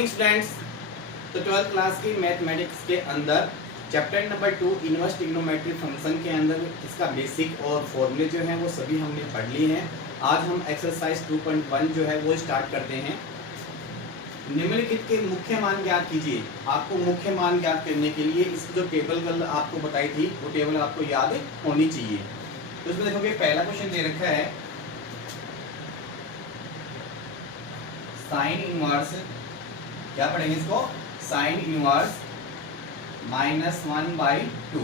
Morning students. तो 12th class की mathematics के अंदर chapter number 2 inverse trigonometric function के अंदर इसका बेसिक और फॉर्मूले जो हैं वो सभी हमने पढ़ लिए हैं। आज हम एक्सरसाइज 2.1 जो है वो स्टार्ट करते हैं। निम्नलिखित के मुख्य मान ज्ञात कीजिए। आपको मुख्य मान ज्ञात करने के लिए इस जो टेबल कल आपको बताई थी वो टेबल आपको याद होनी चाहिए। तो इसमें देखोगे पहला क्वेश्चन दे रखा है साइन इनवर्स, क्या पढ़ेंगे इसको, साइन इनवर्स -1/2।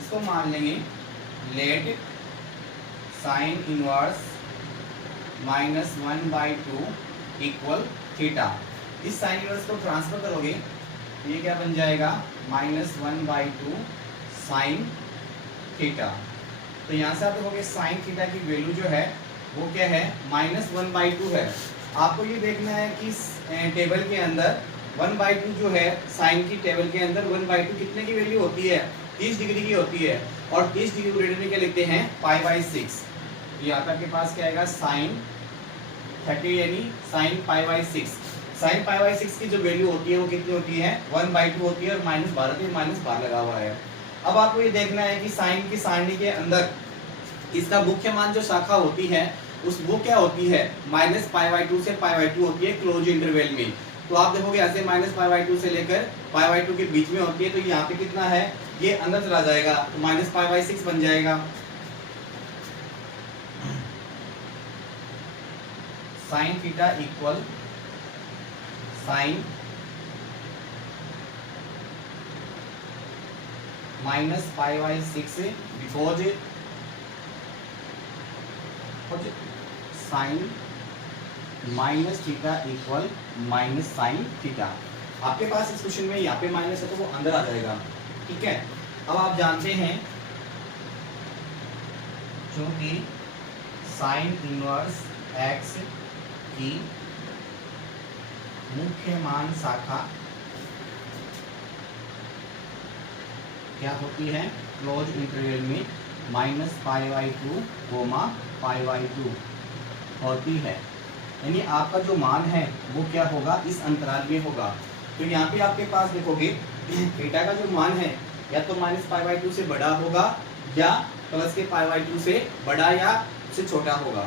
इसको मान लेंगे late sine inverse -1/2 equal theta. इस साइन इनवर्स को ट्रांसफर करोगे तो ये क्या बन जाएगा, -1/2 साइन थीटा। तो यहाँ से आप देखोगे साइन थीटा की वैल्यू जो है वो क्या है, -1/2 है। आपको ये देखना है कि टेबल के अंदर 1/2 जो है साइन की टेबल के अंदर 1/2 कितने की वैल्यू होती है, 30 डिग्री की होती है। और 30 डिग्री को रेडियन में क्या लिखते हैं, π/6। यहाँ पे आपके पास क्या आएगा, साइन 30 यानी साइन π/6। साइन π/6 की जो वैल्यू होती है वो कितनी होती है, 1/2 होती है। और -12 पे -12 लगा हुआ है। अब आपको ये देखना है कि साइन की सारणी के अंदर इसका मुख्य मान जो शाखा होती है उस वो क्या होती है, -π/2 से π/2 होती है क्लोज इंटरवल में। तो आप देखोगे ऐसे -π/2 से लेकर π/2 के बीच में होती है। तो यहाँ पे कितना है, ये अंदर चला जाएगा तो -π/6 बन जाएगा। Sine theta equal sine -π/6 because sine minus theta equal minus sine theta. आपके पास इस क्वेश्चन में यहाँ पे माइनस है तो वो अंदर आ जाएगा, ठीक है। अब आप जानते हैं क्योंकि साइन इनवर्स x की मुख्य मान शाखा क्या होती है, क्लोज इंटरवल में -π/2 π/2 होती है। यानी आपका जो मान है वो क्या होगा, इस अंतराल में होगा। तो यहाँ पे आपके पास देखोगे थीटा का जो मान है या तो -π/2 से बड़ा होगा या प्लस के π/2 से बड़ा या उससे छोटा होगा।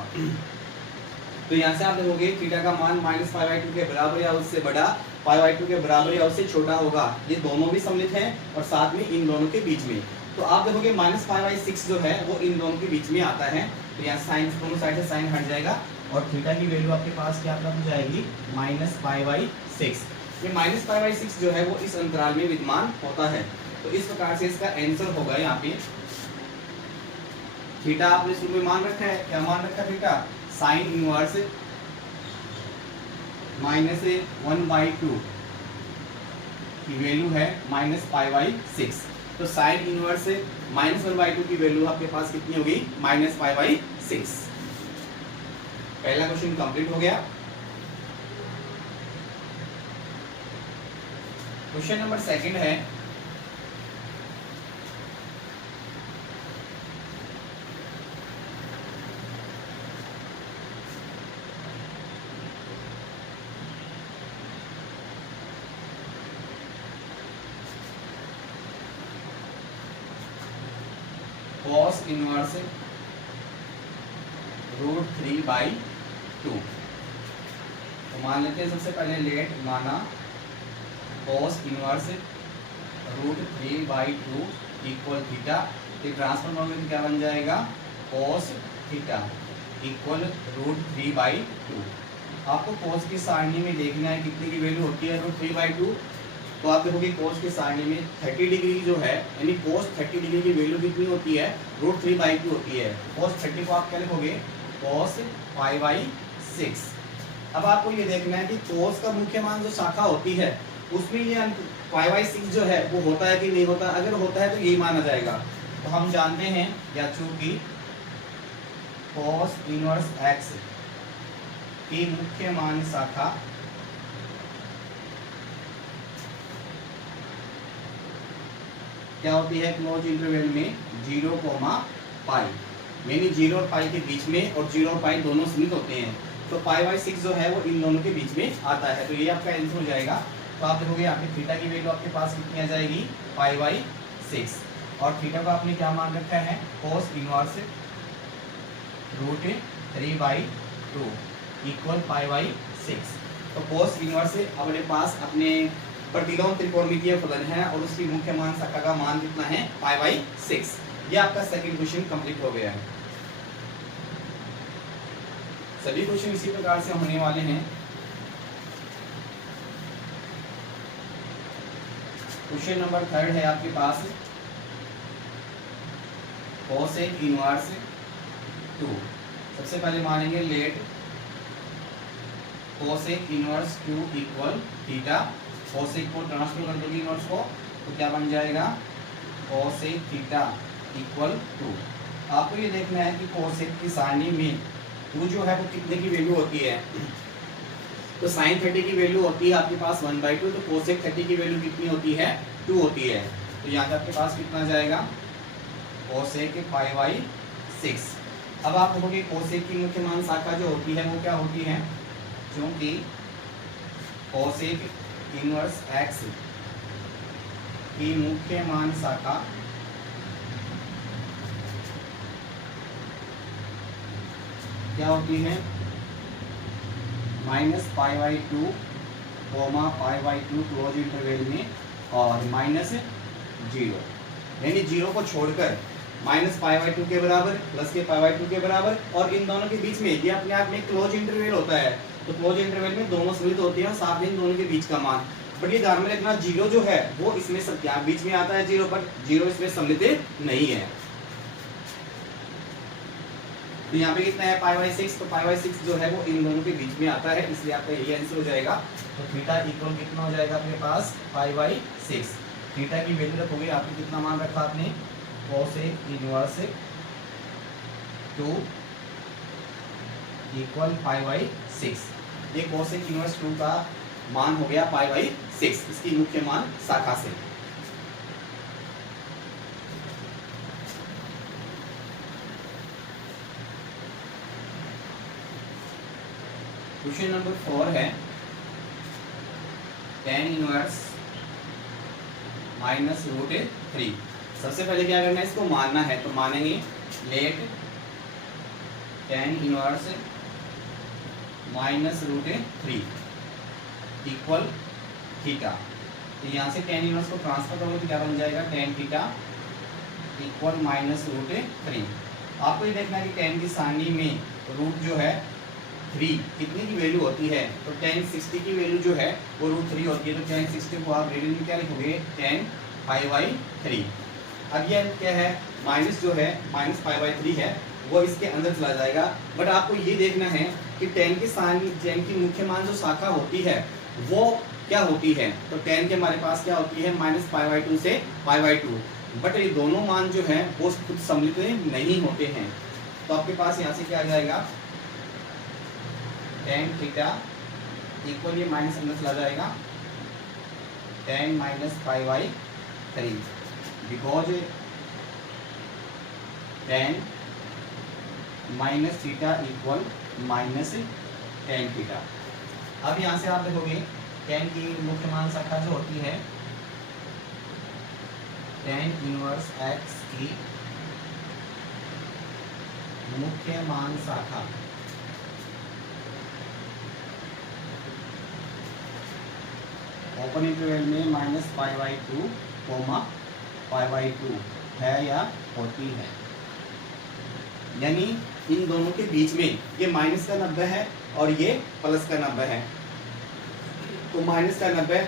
तो यहाँ से आप देखोगे थीटा का मान -π/2 के बराबर या उससे बड़ा, π/2 के बराबर या उससे छोटा होगा। ये दोनों भी सम्मिलित हैं और साथ में इन दोनों के बीच में। तो आप देखोगे -π/6 जो है वो इन दोनों के बीच में आता है। तो यहाँ साइन दोनों साइड से साइन हट जाएगा और थीटा की वैल्यू आपके पास क्या प्राप्त हो जाएगी, -π/6। ये -π/6 जो है वो इस अंतराल में विद्यमान होता है। तो इस प्रकार से इसका आंसर होगा यहाँ पे थीटा आपने शुरू में मान रखा है, क्या मान रखा है थीटा, साइन इनवर्स -1/2 की वैल्यू है -π/6। तो साइन इनवर्स -1/2 की वैल्यू आपके पास कितनी होगी, -π/6। पहला क्वेश्चन कंप्लीट हो गया। क्वेश्चन नंबर सेकंड है cos इनवर्स √3/2। तो मान लेते हैं सबसे पहले लेट माना cos इनवर्स √3/2 इक्वल थीटा। ये ट्रांसफर करोगे तो क्या बन जाएगा, cos थीटा इक्वल √3/2। आपको cos की सारणी में देखना है कितने की वैल्यू होती है, √3/2। तो आप देखोगे cos की सारणी में 30 डिग्री जो है, यानी cos 30 डिग्री की वैल्यू कितनी होती है, √3/2 होती है। cos 30 को आप क्या लिखोगे, cos π/6। अब आपको ये देखना है कि cos का मुख्य मान जो शाखा होती है उसमें ये π/6 जो है वो होता है कि नहीं होता। अगर होता है तो यही माना जाएगा। तो हम जानते हैं या चूंकि cos इनवर्स x की मुख्य मान शाखा क्या होती है, क्लोज इंटरवल में 0, π। यानी 0 और पाई के बीच में, और 0 और पाई दोनों सीमित होते हैं। तो पाई बाई 6 जो है वो इन दोनों के बीच में आता है, तो ये आपका आंसर हो जाएगा। तो आप देखोगे यहाँ पे थीटा की वैल्यू आपके पास कितनी आ जाएगी, पाई बाई 6, और थीटा का आपने क्या मान रखा है, cos inverse root 3/2 equal pi by 6। तो कोस इनवर्स अपने पास अपने प्रतिलोम त्रिकोणमितीय फलन है और उसकी मुख्य मान शाखा का मान कितना है, पाई बाई 6। ये आपका सेकंड क्वेश्चन कंप्लीट हो गया है। सभी क्वेश्चन इसी प्रकार से होने वाले हैं। क्वेश्चन नंबर 3 है आपके पास कोसेक इनवर्स 2। सबसे पहले मानेंगे let cosec inverse 2 equal theta. Cosec को ट्रांसफर कर दोगे इनवर्स को, तो क्या बन जाएगा, कोसेक थीटा इक्वल 2। आपको ये देखना है कि कोसेक की सारणी में 2 जो है वो कितने की वैल्यू होती है। तो साइन 30 की वैल्यू होती है आपके पास 1/2, तो कोसेक 30 की वैल्यू कितनी होती है, 2 होती है। तो यहाँ पे आपके पास कितना जाएगा, कोसेक पाई बाई 6। अब आप देखोगे कोसेक की मुख्य मान शाखा जो होती है वो क्या होती है, क्योंकि कोसेक इनवर्स x की मुख्य मान शाखा क्या होती है, minus pi by 2 comma pi by 2 close interval में और माइनस 0, यानी 0 को छोड़कर माइनस पाई बाई 2 के बराबर प्लस के पाई बाई 2 के बराबर, और इन दोनों के बीच में ये अपने आप में क्लोज इंटरवल होता है। तो क्लोज इंटरवल में दोनों सम्मिलित होते हैं और साथ में इन दोनों के बीच का मान। बट ये ध्यान में रखना 0 जो है वो इसमें सब बीच में आता है 0, बट 0 इसमें सम्मिलित नहीं है। तो यहाँ पे कितना है, पाई बाई 6। तो पाई बाई 6 जो है वो इन दोनों के बीच में आता है, इसलिए आपका यही आंसर हो जाएगा। तो थीटा इक्वल कितना हो जाएगा अपने पास, पाई बाई 6। थीटा की वैल्यू रखोगे, आपने कितना मान रखा आपने, cosec inverse 2 equal pi by 6। ये कोसेक इनवर्स 2 का मान हो गया पाई बाई 6, इसकी मुख्य मान शाखा से। क्वेश्चन नंबर 4 है tan इनवर्स माइनस रूट 3। सबसे पहले क्या करना है, इसको मानना है। तो मानेंगे let tan inverse minus root 3 equal theta. तो यहाँ से tan इनवर्स को ट्रांसफर करोगे तो क्या बन जाएगा, tan theta equal minus root 3। आपको ये देखना है कि tan की सारणी में रूट जो है 3 कितनी की वैल्यू होती है, तो tan 60 की वैल्यू जो है वो रूट 3 होती है। तो tan 60 को आप रेडियन में क्या लिखोगे, tan पाई बाई 3। अब ये क्या है, माइनस जो है माइनस पाई बाई 3 है वो इसके अंदर चला जाएगा। बट आपको ये देखना है कि tan की सारणी, tan की मुख्य मान जो शाखा होती है वो क्या होती है। तो tan के हमारे पास क्या होती है, माइनस पाई बाई 2 से पाई बाई 2। बट ये दोनों मान जो है वो खुद सम्मिलित नहीं होते हैं। तो आपके पास यहाँ से क्या आ जाएगा, tan थीटा इक्वल, ये माइनस अंदर चला जाएगा, tan minus pi by 3 because tan minus theta equal minus tan theta. अब यहाँ से आप देखोगे tan की मुख्य मान शाखा जो होती है tan इनवर्स x की मुख्य मान शाखा ओपन इंटरवल में minus pi by 2 comma pi by 2 है या होती है। यानी इन दोनों के बीच में ये माइनस का 90 है और ये प्लस का 90 है। तो माइनस का 90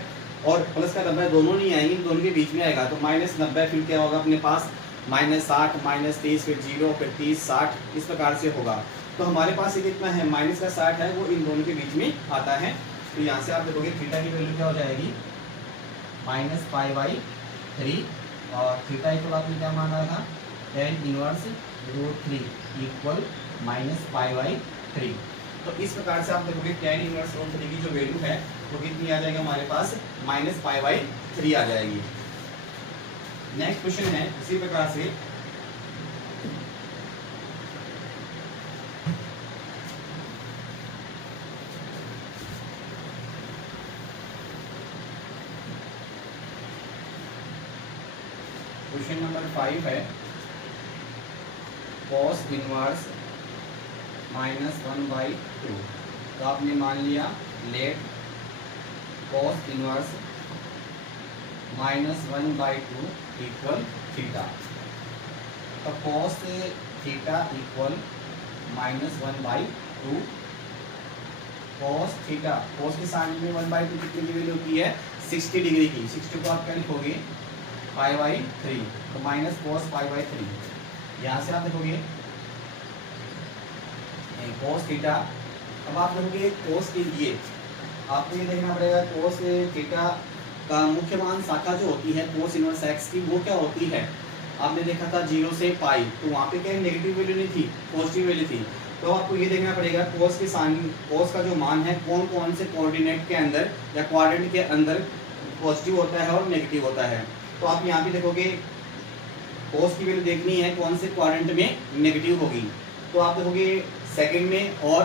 और प्लस का 90 दोनों नहीं आएंगे, दोनों के बीच में आएगा। तो माइनस 90 फिर क्या होगा अपने पास, माइनस 60 माइनस 30 फिर 0 फिर 30 60 इस प्रकार से होगा। तो हमारे पास ये कितना है, माइनस का 60 है वो इन दोनों के बीच में आता है। तो यहाँ से आप देखोगे थीटा की वैल्यू क्या हो जाएगी, माइनस पाई बाई 3 और थीटा इक्वल आपने क्या माना था, tan inverse root 3 equal minus pi by 3। तो इस प्रकार से आप देखोगे tan इनवर्स रूट 3 की जो वैल्यू है वो कितनी आ जाएगी हमारे पास, माइनस पाई बाई 3 आ जाएगी। नेक्स्ट क्वेश्चन है इसी प्रकार से क्वेश्चन नंबर 5 है cos इनवर्स -1/2। तो आपने मान लिया let cos inverse -1/2 equal theta. तो cos theta equal -1/2। cos theta, cos के साइन में 1/2 कितने की वैल्यू होती है 60 डिग्री की। 60 को आप क्या लिखोगे π/3, तो माइनस cos π/3। यहाँ से आप देखोगे cos थीटा। अब आप देखोगे cos के लिए आपको ये देखना पड़ेगा cos थीटा का मुख्य मान शाखा जो होती है cos इनवर्स x की, वो क्या होती है। आपने देखा था 0 से पाई, तो वहाँ पे क्या नेगेटिव वैल्यू नहीं थी, पॉजिटिव वैल्यू थी। तो आपको ये देखना पड़ेगा cos के साइन, cos का जो मान है कौन कौन से कोऑर्डिनेट के अंदर या क्वाड्रेंट के अंदर पॉजिटिव होता है और नेगेटिव होता है। तो आप यहाँ पे देखोगे cos की वैल्यू देखनी है कौन से क्वाड्रेंट में नेगेटिव होगी। तो आप देखोगे सेकंड में और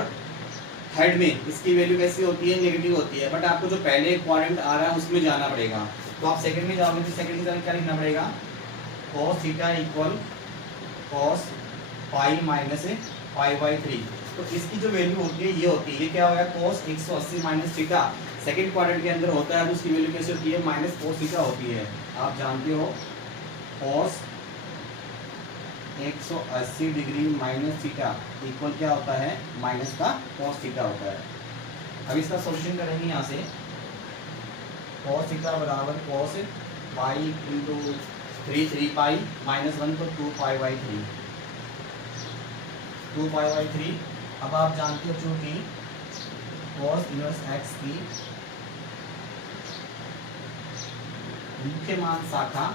थर्ड में इसकी वैल्यू कैसी होती है, नेगेटिव होती है। बट आपको जो पहले क्वाड्रेंट आ रहा है उसमें जाना पड़ेगा। तो आप सेकंड में जाओगे तो सेकंड की तरह क्या लिखना पड़ेगा, cos थीटा इक्वल cos π-π/3। तो इसकी जो वैल्यू होती है ये होती है, ये क्या होगा cos 180 minus theta second quadrant के अंदर होता है, तो उसकी वैल्यू कैसे होती है माइनस cos थीटा होती है। आप जानते हो cos 180 degree minus theta equal क्या होता है माइनस का cos थीटा होता है। अब इसका सॉल्यूशन करेंगे यहाँ से, cos थीटा बराबर cos पाई इंटू 3 माइनस 1 तो 2π/3, 2π/3। अब आप जानते हो चूंकि cos इनवर्स x की मुख्य मान शाखा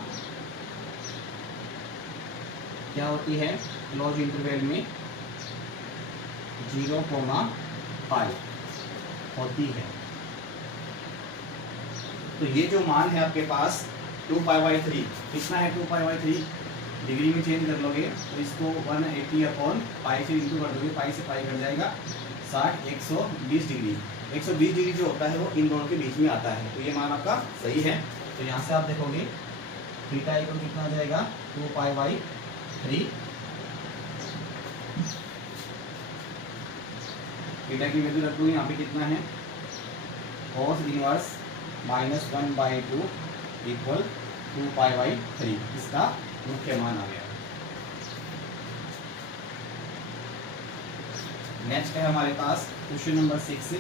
क्या होती है क्लोज इंटरवल में 0, होती है। तो ये जो मान है आपके पास 2π/3 कितना है, 2π/3 डिग्री में चेंज कर लोगे तो इसको 180/π से इंटू कर दोगे, पाई से पाई कट जाएगा 60, 120 डिग्री। 120 डिग्री जो होता है वो इन दोनों के बीच में आता है। तो ये मान आपका सही है। तो यहाँ से आप देखोगे थीटा इक्वल कितना आ जाएगा 2π/3। थीटा की वैल्यू रख दूंगी यहाँ पे कितना है cos इनवर्स -1/2 इक्वल 2π/3, इसका मुख्य मान आ गया। नेक्स्ट है हमारे पास क्वेश्चन नंबर 6।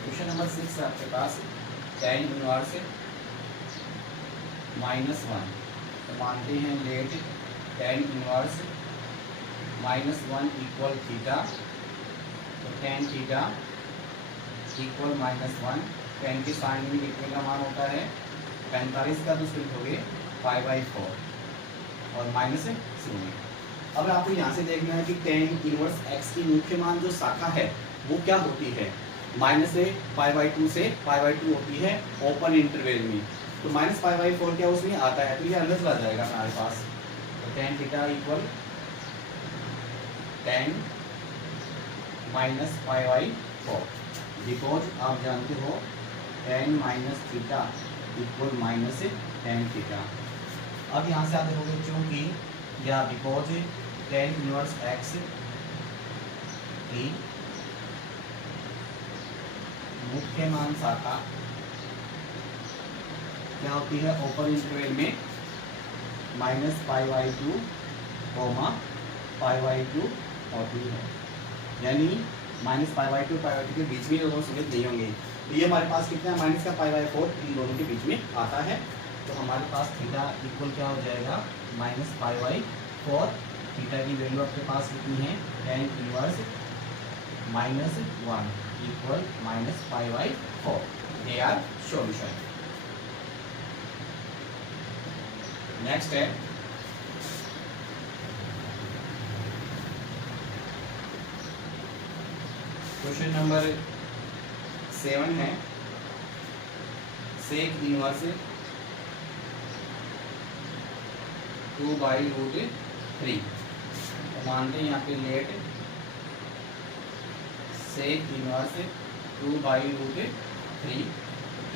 क्वेश्चन नंबर 6 आपके पास tan इनवर्स -1। तो मानते हैं let tan inverse -1 equal theta. तो tan थीटा इक्वल -1, tan के साइन में कितने का मान होता है 45 का, तो उसको लिखोगे π/4 और माइनस शून्य। अब आपको यहाँ से देखना है कि tan इनवर्स x की मुख्य मान जो शाखा है वो क्या होती है, माइनस π/2 से π/2 होती है ओपन इंटरवल में। तो -π/4 क्या उसमें आता है, तो ये अंदर चला जाएगा हमारे पास। तो tan theta equal tan -π/4, because आप जानते हो tan minus theta equal minus tan theta. अब यहाँ से आप देखोगे चूंकि या बिकॉज tan इनवर्स x की मुख्य मान शाखा क्या होती है ओपन इंटरवल में -π/2, π/2 होती है, यानी -π/2 π/2 के बीच में दोनों सीमित नहीं होंगे। तो ये हमारे पास कितना है माइनस का π/4 इन दोनों के बीच में आता है। तो हमारे पास थीटा इक्वल क्या हो जाएगा -π/4। थीटा की वैल्यू आपके पास कितनी है tan inverse -1 equal -π/4। They are solution. Next है क्वेश्चन नंबर 7 है सेक इनवर्स 2/√3। मानते हैं यहाँ पे let sec inverse 2/√3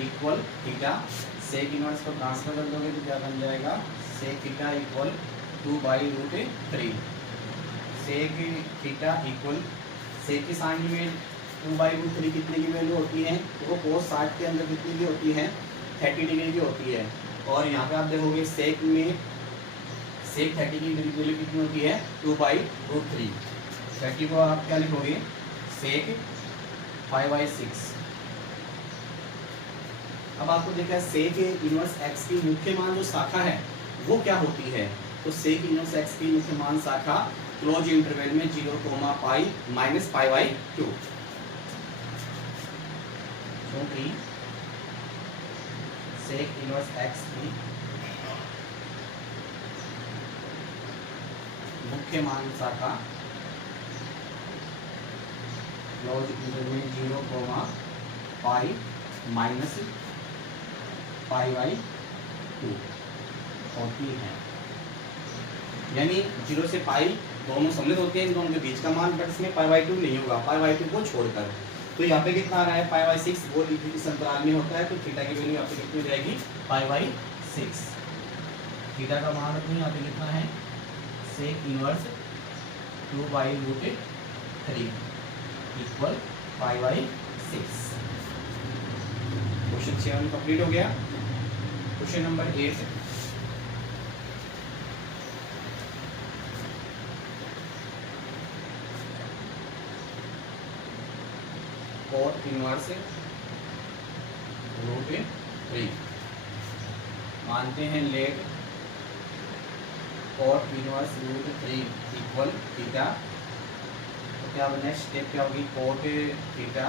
equal theta. Sec inverse को ट्रांसफर कर दोगे तो क्या बन जाएगा, sec theta equal 2/√3। Sec theta equal sec की साइन में 2/√3 कितने की वैल्यू होती है, तो वो cos 60 के अंदर कितने की होती है, 30 डिग्री की होती है। और यहाँ पे आप देखोगे सेक में सेक 30 की वैल्यू कितनी होती है, 2/√3। 30 को आप क्या लिखोगे, सेक 5/6। अब आपको देखा है सेक इनवर्स एक्स की मुख्य मान जो शाखा है वो क्या होती है, तो सेक इनवर्स एक्स की मुख्य मान शाखा क्लोज इंटरवल में 0, माइनस π/2। क्योंकि सेक इनवर्स एक्स की मुख्य मान शाखा क्लोज इंटरवल में 0, माइनस π/2 होती है। यानी 0 से पाई दोनों सम्मिलित होते हैं, इन दोनों के बीच का मान, बट इसमें π/2 नहीं होगा, π/2 को छोड़कर। तो यहाँ पे कितना आ रहा है, π/6, वो इस अंतराल में होता है, तो थीटा की वैल्यू यहाँ पे कितनी हो जाएगी, π/6। थीटा का मान रखते हैं यहाँ पे कितना है, sec inverse 2/√3 equal π/6। Question 7 complete हो गया। क्वेश्चन नंबर 8, cot इनवर्स √3 मानते हैं let cot inverse √3 equal theta. तो क्या नेक्स्ट स्टेप क्या होगी, cot थीटा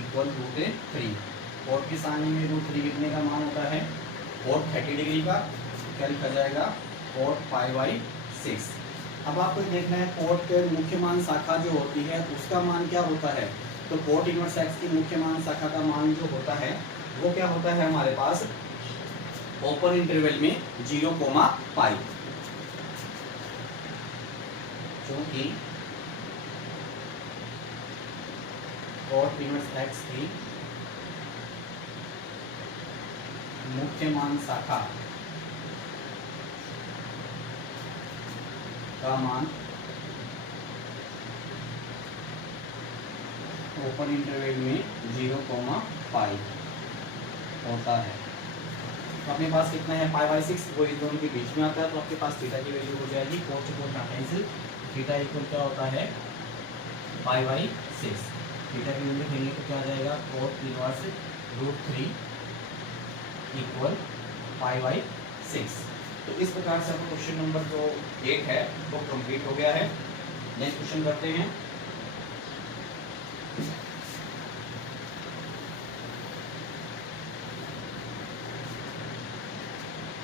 इक्वल √3। cot की साइन में √3 कितने का मान होता है, cot 30 डिग्री का, क्या लिखा जाएगा, cot π/6। अब आपको देखना है cot के मुख्य मान शाखा जो होती है उसका मान क्या होता है, तो cot इनवर्स एक्स की मुख्य मान शाखा का मान जो होता है वो क्या होता है हमारे पास, ओपन इंटरवल में 0, क्योंकि cot इनवर्स एक्स की मुख्य मान शाखा का मान ओपन इंटरवल में 0, होता है। तो अपने पास कितना है, π/6, वो इस दोनों के बीच में आता है, तो आपके पास थीटा की वैल्यू हो जाएगी, cos से cos कैंसिल, थीटा इक्वल क्या होता है, π/6। थीटा की वैल्यू देंगे तो क्या आ जाएगा, cot इनवर्स √3 इक्वल π/6। तो इस प्रकार से आपका क्वेश्चन नंबर जो 8 है वो कंप्लीट हो गया है। नेक्स्ट क्वेश्चन करते हैं।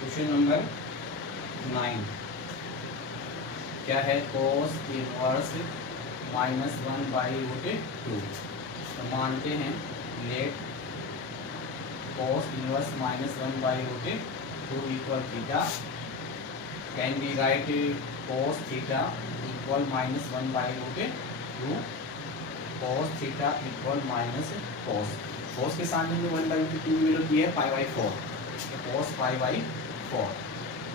क्वेश्चन नंबर 9 क्या है, cos इनवर्स -1/√2। तो मानते हैं let cos inverse -1/√2 equal theta. Can be write cos theta equal -1/√2, cos theta equal cos के सामने में 1/2 की वैल्यू दी है π/4, तो cos π/4।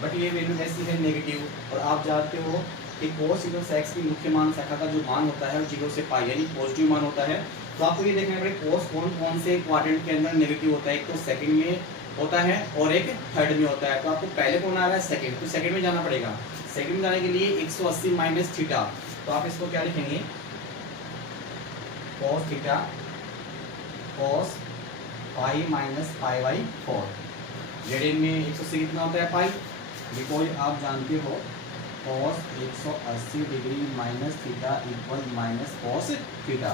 बट ये वैल्यू ऐसी है नेगेटिव, और आप जानते हो कि cos इनवर्स एक्स की मुख्य मान शाखा का जो मान होता है 0 से पाई यानी पॉजिटिव मान होता है। तो आपको ये देखना पड़ेगा cos कौन से क्वाड्रेंट के अंदर नेगेटिव होता है, एक तो सेकंड में होता है और एक थर्ड में होता है। तो आपको पहले कौन आ रहा है, सेकंड, तो सेकंड में जाना पड़ेगा। सेकंड में जाने के लिए 180 माइनस थीटा, तो आप इसको क्या लिखेंगे, cos theta cos pi minus π/4। जेड में 180 कितना होता है, पाई, बिकॉज आप जानते हो cos 180 degree minus theta equal minus cos theta.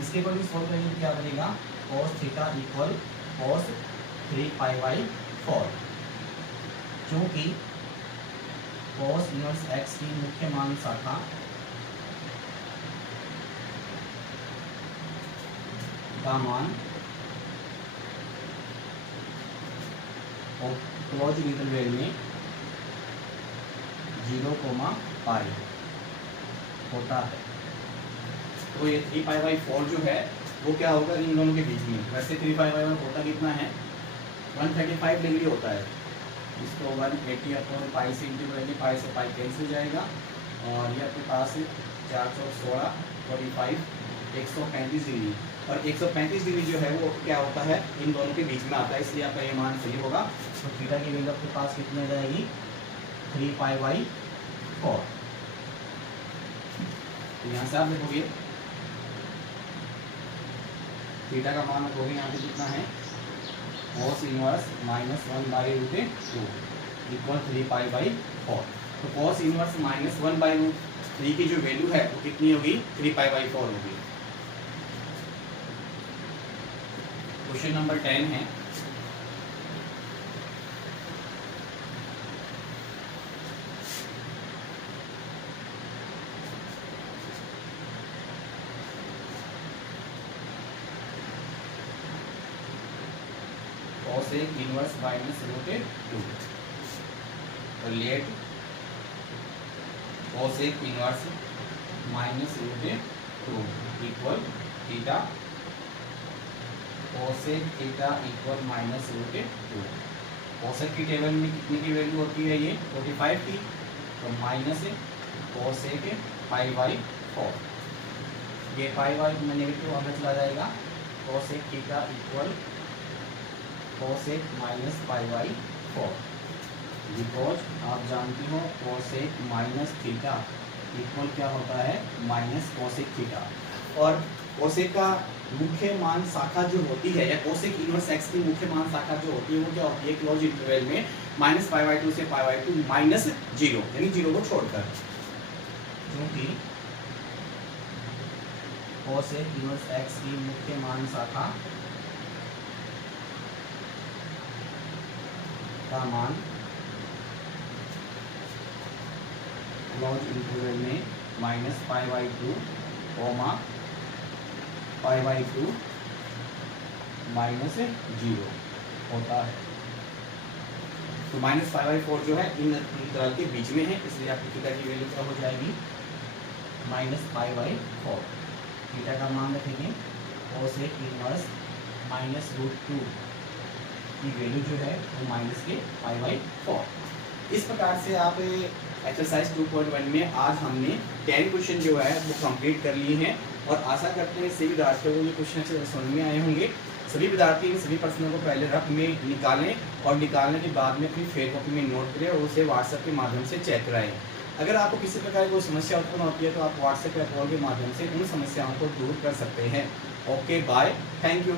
इसके ऊपर भी सॉल्व करेंगे क्या बनेगा, cos थीटा इक्वल cos 3π/4। क्योंकि cos इनवर्स एक्स की मुख्य मान शाखा का मान क्लोज इंटरवल में 0, होता है। तो ये 3π/4 जो है वो क्या होगा इन दोनों के बीच में। वैसे 3π/4 होता कितना है, 135 डिग्री होता है। इसको 180/π से इंटीग्रेट, पाई से पाई कैंसिल जाएगा और ये आपके पास 416 45 135 डिग्री। और 135 डिग्री जो है वो क्या होता है इन दोनों के बीच में आता है, इसलिए आपका ये मान सही होगा। तो थीटा की वैल्यू आपके पास कितनी आ जाएगी, 3π/4। तो यहाँ से आप देखोगे थीटा का मान रखोगे यहाँ पे कितना है, cos इनवर्स -1/√2 इक्वल 3π/4। तो cos इनवर्स -1/√3 की जो वैल्यू है वो कितनी होगी, 3π/4 होगी। क्वेश्चन नंबर 10 है, cosec इनवर्स -√2। तो let cosec inverse -√2 equal theta cosec theta equal -√2। cosec की टेबल में कितनी की वैल्यू होती है, ये 45 की। तो माइनस cosec π/4, ये π/4 में नेगेटिव आगे चला जाएगा। cosec theta equal cosec -π/4, because आप जानती हो cosec माइनस थीटा इक्वल क्या होता है, माइनस cosec थीटा। और cosec का मुख्य मान शाखा जो होती है, या cosec इनवर्स x की मुख्य मान शाखा जो होती है वो क्या होती है, क्लोज इंटरवल में -π/2 से π/2 -0, यानी 0 को छोड़कर। क्योंकि cosec इनवर्स x की मुख्य मान शाखा का मान क्लोज इंटरवल में -π/2 π/2 -0 होता है। तो -π/4 जो है इन इंटरवल के बीच में है, इसलिए आपकी थीटा की वैल्यू क्या हो जाएगी, -π/4। थीटा का मान रखेंगे cosec इनवर्स -√2 की वैल्यू जो है वो माइनस के π/4। इस प्रकार से आप एक्सरसाइज 2.1 में आज हमने 10 क्वेश्चन जो है वो कंप्लीट कर लिए हैं। और आशा करते हैं सभी विद्यार्थियों को ये क्वेश्चन अच्छे से समझ में आए होंगे। सभी विद्यार्थी इन सभी प्रश्नों को पहले रफ में निकालें और निकालने के बाद में अपनी फेयर कॉपी में नोट करें और उसे व्हाट्सएप के माध्यम से चेक कराएं। अगर आपको किसी प्रकार की कोई समस्या उत्पन्न होती है तो आप व्हाट्सएप या कॉल के माध्यम से उन समस्याओं को दूर कर सकते हैं। Okay bye, thank you.